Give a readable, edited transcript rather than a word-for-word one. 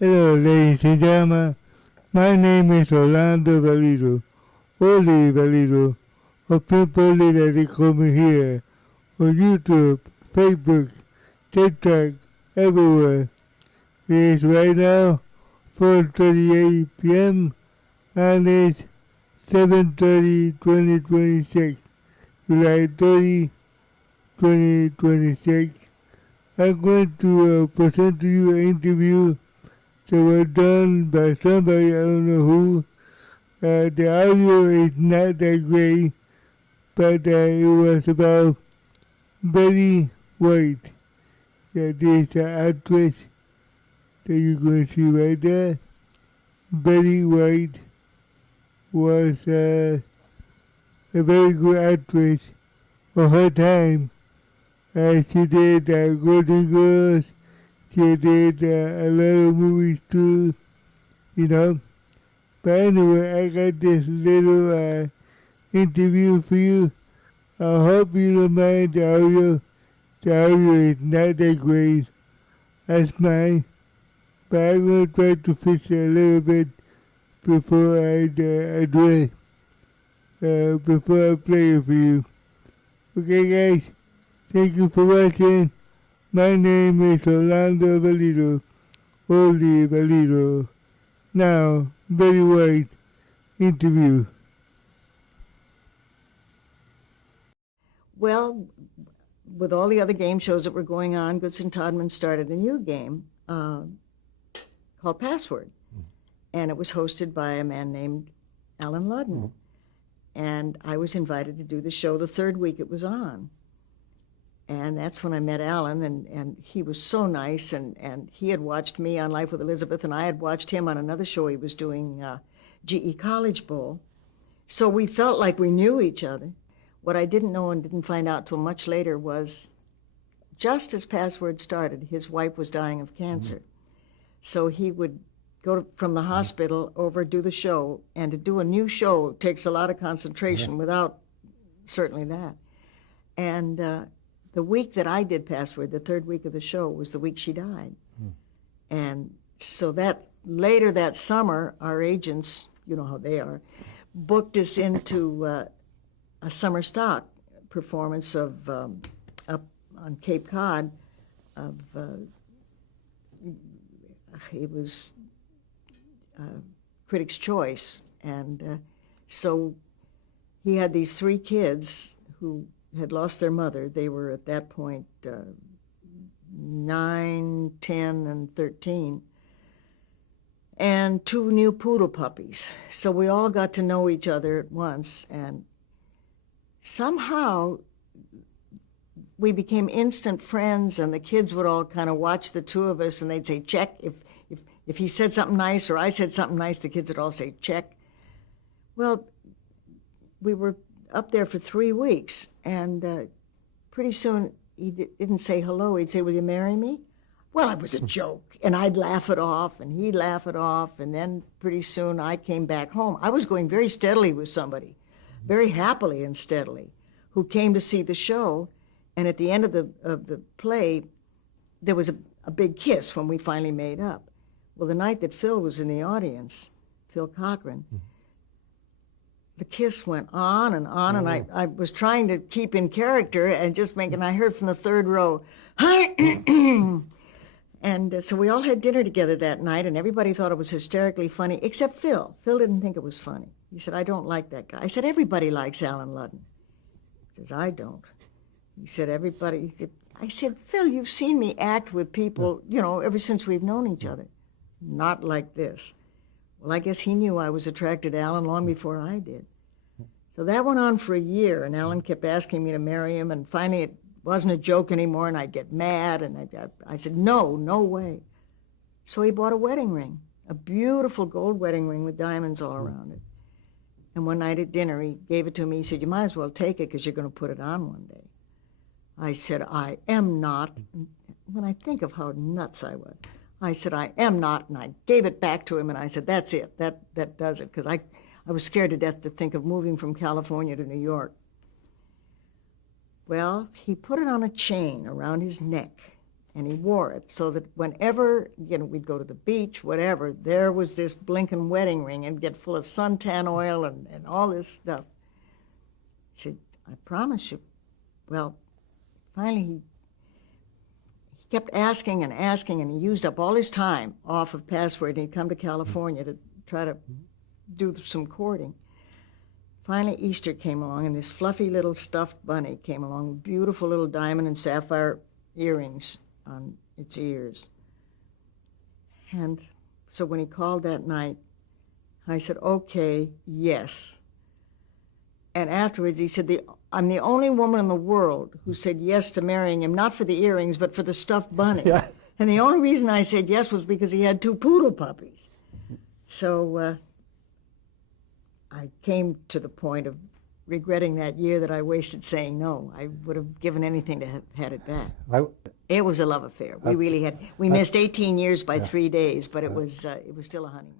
Hello, ladies and gentlemen. My name is Orlando Valido, Oli Valido, or people that they call me here, on YouTube, Facebook, TikTok, everywhere. It is right now 4:38 p.m. and it's 7/30/2026, July 30, 2026. I'm going to present to you an interview that was done by somebody, I don't know who. The audio is not that great, but it was about Betty White. Yeah, this actress that you're going to see right there. Betty White was a very good actress of her time. She did Golden Girls. She did a lot of movies too, you know. But anyway, I got this little interview for you. I hope you don't mind the audio. The audio is not that great. That's mine. But I'm going to try to fix it a little bit before I do it. Before I play it for you. Okay, guys. Thank you for watching. My name is Orlando Valido. Oli Valido. Now, Betty White interview. Well, with all the other game shows that were going on, Goodson Todman started a new game called Password. And it was hosted by a man named Alan Ludden. And I was invited to do the show the third week it was on. And that's when I met Alan, and he was so nice, and he had watched me on Life with Elizabeth, and I had watched him on another show he was doing, GE College Bowl. So we felt like we knew each other. What I didn't know and didn't find out till much later was, just as Password started, his wife was dying of cancer. So he would go from the hospital over, do the show, and to do a new show takes a lot of concentration without certainly that. And the week that I did Password, the third week of the show, was the week she died. And so that later that summer, our agents, you know how they are, booked us into a summer stock performance of up on Cape Cod of it was Critics' Choice, and so he had these three kids who had lost their mother. They were at that point 9, 10, and 13, and two new poodle puppies. So we all got to know each other at once, and somehow we became instant friends, and the kids would all kind of watch the two of us, and they'd say, check. If he said something nice or I said something nice, the kids would all say, check. Well, we were up there for 3 weeks, and pretty soon he didn't say hello. He'd say, will you marry me? Well, it was a joke, and I'd laugh it off, and he'd laugh it off, and then pretty soon I came back home. I was going very steadily with somebody, very happily and steadily, who came to see the show, and at the end of the play, there was a big kiss when we finally made up. Well, the night that Phil was in the audience, Phil Cochran, the kiss went on, and I was trying to keep in character and just making, I heard from the third row, and so we all had dinner together that night, and everybody thought it was hysterically funny, except Phil. Phil didn't think it was funny. He said, I don't like that guy. I said, everybody likes Alan Ludden. He says, I don't. He said, everybody. I said, Phil, you've seen me act with people, you know, ever since we've known each other. Not like this. Well, I guess he knew I was attracted to Alan long before I did. So that went on for a year, and Alan kept asking me to marry him, and finally it wasn't a joke anymore, and I'd get mad, and I said, no way. So he bought a wedding ring, a beautiful gold wedding ring with diamonds all around it. And one night at dinner, he gave it to me. He said, you might as well take it because you're going to put it on one day. I said, I am not. When I think of how nuts I was, I said, I am not, and I gave it back to him, and I said, that's it, that does it, because I was scared to death to think of moving from California to New York. Well, he put it on a chain around his neck, And he wore it so that whenever, we'd go to the beach, whatever, there was this blinking wedding ring and get full of suntan oil and all this stuff. He said, I promise you. Well, finally he kept asking and asking, and he used up all his time off of Password, and he'd come to California to try to do some courting. Finally, Easter came along, and this fluffy little stuffed bunny came along with beautiful little diamond and sapphire earrings on its ears. And so when he called that night, I said, okay, yes. And afterwards he said, I'm the only woman in the world who said yes to marrying him, not for the earrings, but for the stuffed bunny. Yeah. And the only reason I said yes was because he had 2 poodle puppies. So I came to the point of regretting that year that I wasted saying no. I would have given anything to have had it back. It was a love affair. We really had. We missed 18 years by 3 days, but it was still a honeymoon.